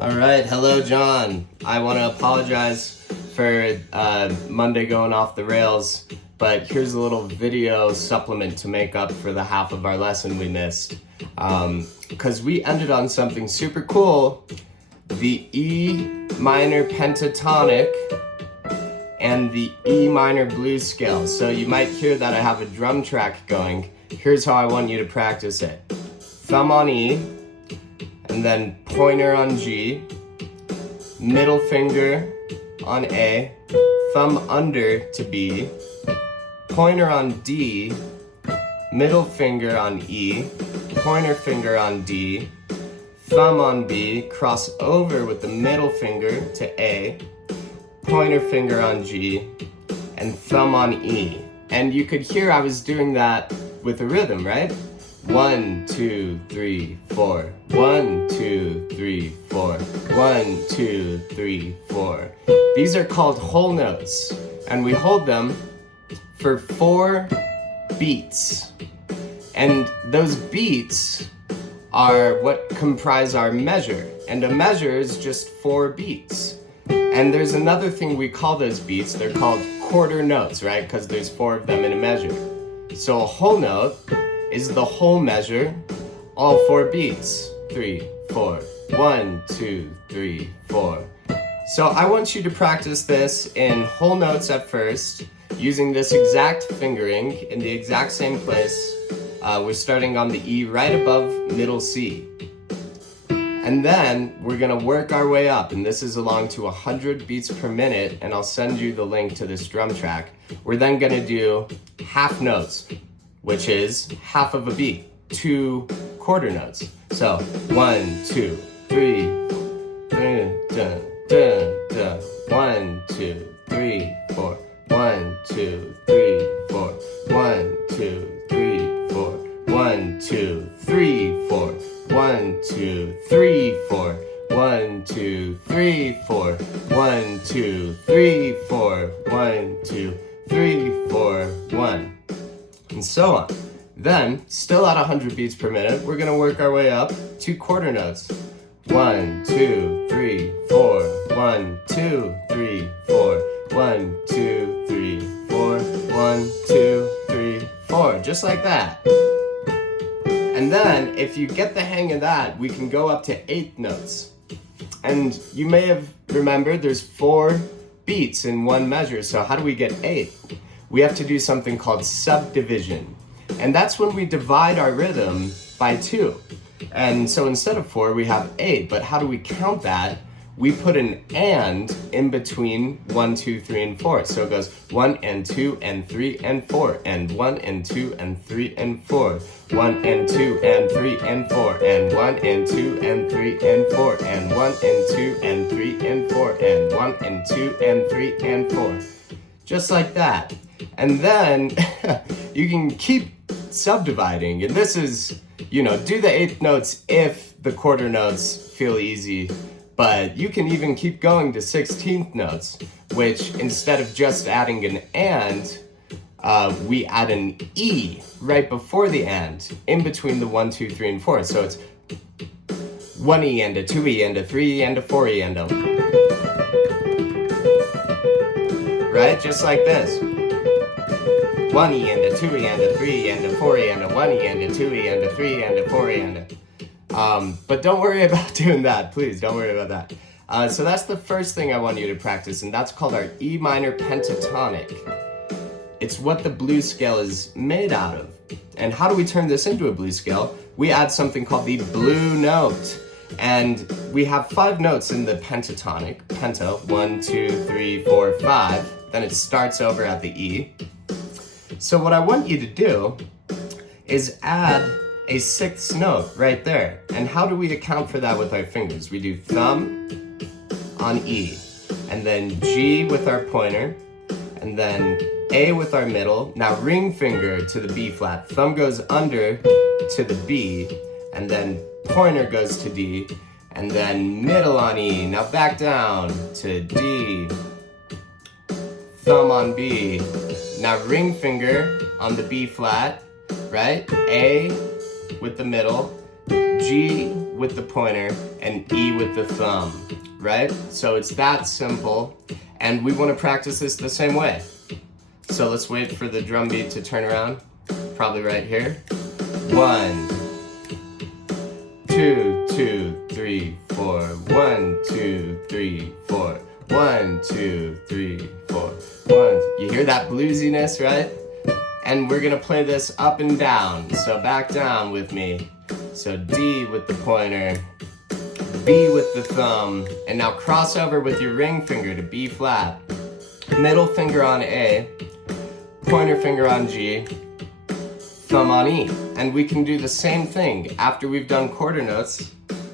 All right, hello, John. I want to apologize for Monday going off the rails, but here's a little video supplement to make up for the half of our lesson we missed. Because we ended on something super cool, the E minor pentatonic and the E minor blues scale. So you might hear that I have a drum track going. Here's how I want you to practice it. Thumb on E, and then pointer on G, middle finger on A, thumb under to B, pointer on D, middle finger on E, pointer finger on D, thumb on B, cross over with the middle finger to A, pointer finger on G, and thumb on E. And you could hear I was doing that with a rhythm, right? 1, 2, 3, 4. 1, 2, 3, 4. 1, 2, 3, 4. These are called whole notes, and we hold them for 4 beats. And those beats are what comprise our measure, and a measure is just 4 beats. And there's another thing we call those beats. They're called quarter notes, right? Because there's 4 of them in a measure. So a whole note is the whole measure, all 4 beats. 3, 4. 1, 2, 3, 4. So I want you to practice this in whole notes at first, using this exact fingering in the exact same place. We're starting on the E right above middle C. And then we're gonna work our way up, and this is along to 100 beats per minute, and I'll send you the link to this drum track. We're then gonna do half notes, which is half of a beat, 2 quarter notes. So 1, 2, 3, dun, dun, dun. 1, 2, 3, 4. 1, 2, 3, 4. 1, 2, 3, 4. 1, 2, 3, 4. 1, 2, 3, 4. 1, 2, 3, 4. 1, 2, 3, 4. 1, 2, 3, 4. 1. And so on. Then, still at 100 beats per minute, we're gonna work our way up to quarter notes. 1, 2, 3, 4. 1, 2, 3, 4. 1, 2, 3, 4. 1, 2, 3, 4. Just like that. And then, if you get the hang of that, we can go up to 8 notes. And you may have remembered there's 4 beats in one measure, so how do we get 8? We have to do something called subdivision. And that's when we divide our rhythm by 2. And so instead of 4, we have 8. But how do we count that? We put an and in between 1, 2, 3, and 4. So it goes 1 and 2 and 3 and 4, and 1 and 2 and 3 and 4, 1 and 2 and 3 and 4, and 1 and 2 and 3 and 4, and 1 and 2 and 3 and 4, and 1 and 2 and 3 and 4. Just like that. And then you can keep subdividing. And this is, do the 8th notes if the quarter notes feel easy. But you can even keep going to 16th notes, which instead of just adding an and, we add an E right before the and, in between the 1, 2, 3, and 4. So it's 1 E and a 2 E and a 3 E and a 4 E and a. Right? Just like this. 1 E and a 2 E and a 3 E and a 4 E and a 1 E and a 2 E and a 3 E and a 4 E and a. But don't worry about doing that, please. Don't worry about that. So that's the first thing I want you to practice, and that's called our E minor pentatonic. It's what the blues scale is made out of. And how do we turn this into a blues scale? We add something called the blue note. And we have 5 notes in the pentatonic. Penta, 1, 2, 3, 4, 5. Then it starts over at the E. So what I want you to do is add a 6th note right there. And how do we account for that with our fingers? We do thumb on E, and then G with our pointer, and then A with our middle. Now ring finger to the B flat. Thumb goes under to the B, and then pointer goes to D, and then middle on E. Now back down to D, thumb on B. Now ring finger on the B flat, right? A with the middle, G with the pointer and E with the thumb, right? So it's that simple, and we want to practice this the same way. So let's wait for the drum beat to turn around, probably right here. 1, 2, 2, 3, 4. 1, 2, 3, 4. 1, 2, 3, 4. 1. You hear that bluesiness, right? And we're gonna play this up and down. So back down with me. So D with the pointer, B with the thumb, and now cross over with your ring finger to B flat. Middle finger on A, pointer finger on G, thumb on E. And we can do the same thing. After we've done quarter notes,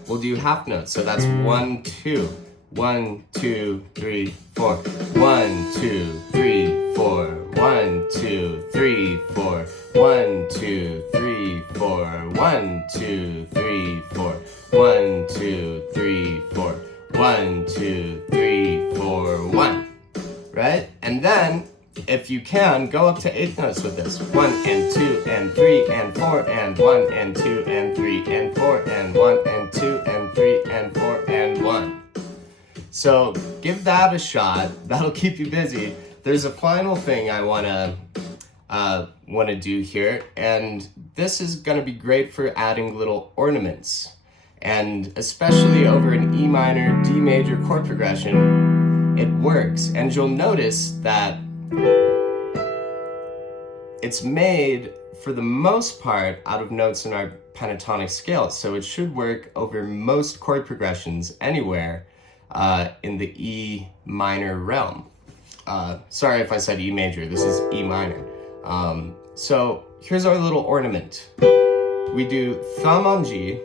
we'll do half notes. So that's 1, 2. 1, 2, 3, 4. 1, 2, 3, 4. 1, 2, 3, 4. 1, 2, 3, 4. 1, 2, 3, 4. 1, 2, 3, 4. 1, 2, 3, 4, 1. Right? And then, if you can, go up to 8 notes with this. 1 and 2 and 3 and 4 and 1 and 2 and 3 and 4 and 1 and 2 and 3 and 4 and 1. So give that a shot. That'll keep you busy. There's a final thing I wanna do here, and this is gonna be great for adding little ornaments, and especially over an E minor, D major chord progression, it works. And you'll notice that it's made, for the most part, out of notes in our pentatonic scale, so it should work over most chord progressions anywhere in the E minor realm. Sorry if I said E major, this is E minor. So here's our little ornament. We do thumb on G,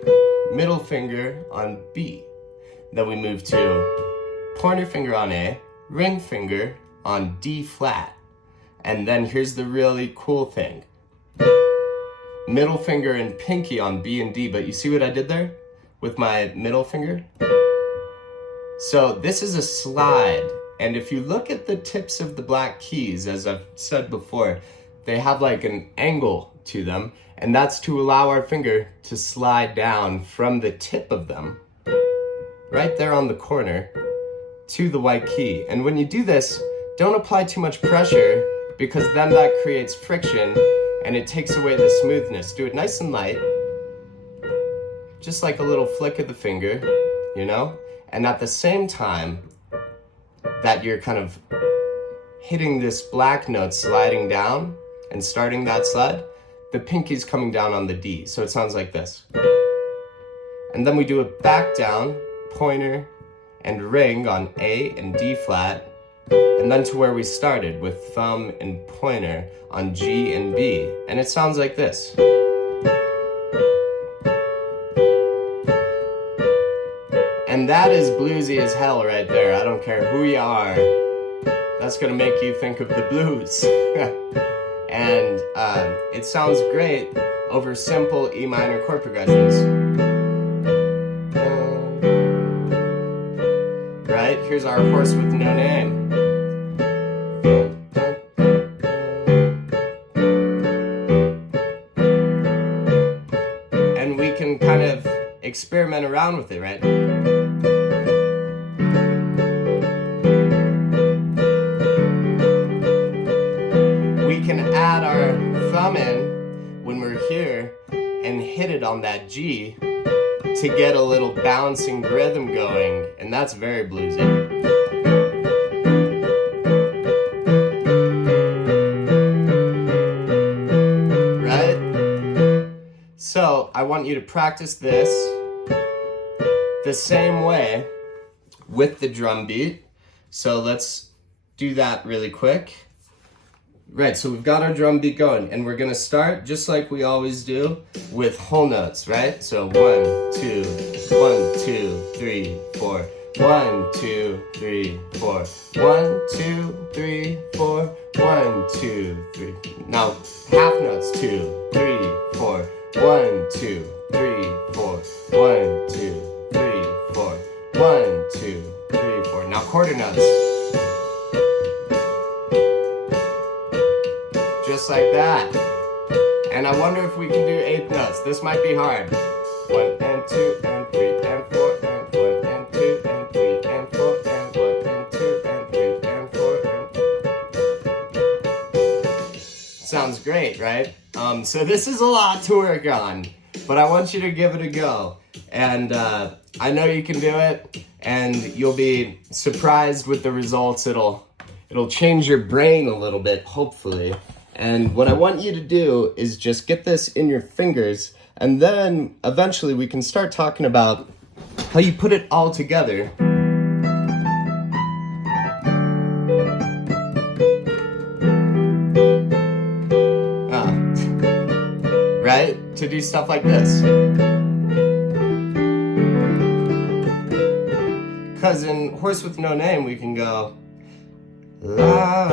middle finger on B. Then we move to pointer finger on A, ring finger on D flat. And then here's the really cool thing. Middle finger and pinky on B and D, but you see what I did there with my middle finger? So this is a slide, and if you look at the tips of the black keys, as I've said before, they have like an angle to them, and that's to allow our finger to slide down from the tip of them, right there on the corner, to the white key. And when you do this, don't apply too much pressure, because then that creates friction, and it takes away the smoothness. Do it nice and light, just like a little flick of the finger, you know? And at the same time that you're kind of hitting this black note sliding down and starting that slide, the pinky's coming down on the D. So it sounds like this. And then we do a back down, pointer and ring on A and D flat, and then to where we started with thumb and pointer on G and B. And it sounds like this. And that is bluesy as hell right there. I don't care who you are. That's gonna make you think of the blues. And it sounds great over simple E minor chord progressions. Right? Here's our horse with no name. And we can kind of experiment around with it, right? We can add our thumb in when we're here and hit it on that G to get a little bouncing rhythm going, and that's very bluesy. Right? So I want you to practice this the same way with the drum beat. So let's do that really quick. Right, so we've got our drum beat going, and we're gonna start just like we always do with whole notes, right? So 1, 2, 1, 2, 3, 4. 1, 2, 3, 4. 1, 2, 3, 4. 1, 2, 3. Now half notes. 2, 3, 4. 1, 2, 3, 4. 1, 2, 3, 4. 1, 2, 3, 4. Now quarter notes. Just like that. And I wonder if we can do 8 notes. This might be hard. 1 and 2 and 3. sounds great, right? So this is a lot to work on, but I want you to give it a go. And I know you can do it, and you'll be surprised with the results. It'll change your brain a little bit, hopefully. And what I want you to do is just get this in your fingers, and then eventually we can start talking about how you put it all together. Right? To do stuff like this. Because in Horse with No Name, we can go la,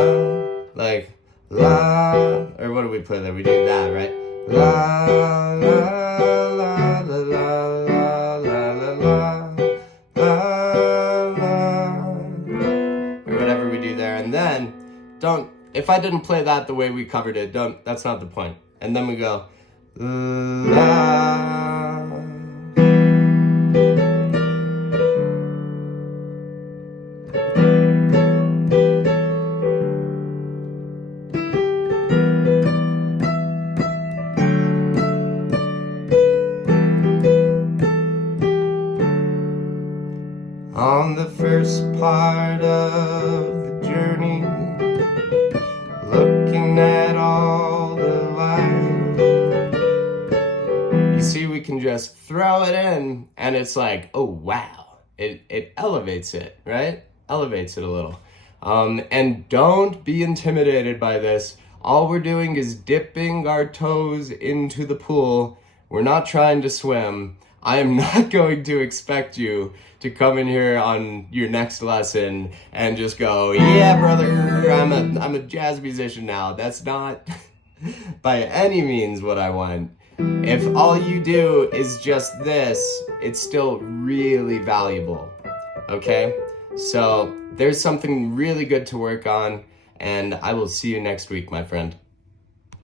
like la, or what do we play there? We do that, right? La, la, la, la, la, la, la, la, la, la, or whatever we do there. And then, if I didn't play that the way we covered it, that's not the point. And then we go la. On the first part of the journey, looking at all the light, you see we can just throw it in and it's like, oh wow, it elevates it, right? Elevates it a little. And don't be intimidated by this. All we're doing is dipping our toes into the pool. We're not trying to swim. I am not going to expect you to come in here on your next lesson and just go, yeah, brother, I'm a jazz musician now. That's not by any means what I want. If all you do is just this, it's still really valuable, okay? So there's something really good to work on, and I will see you next week, my friend.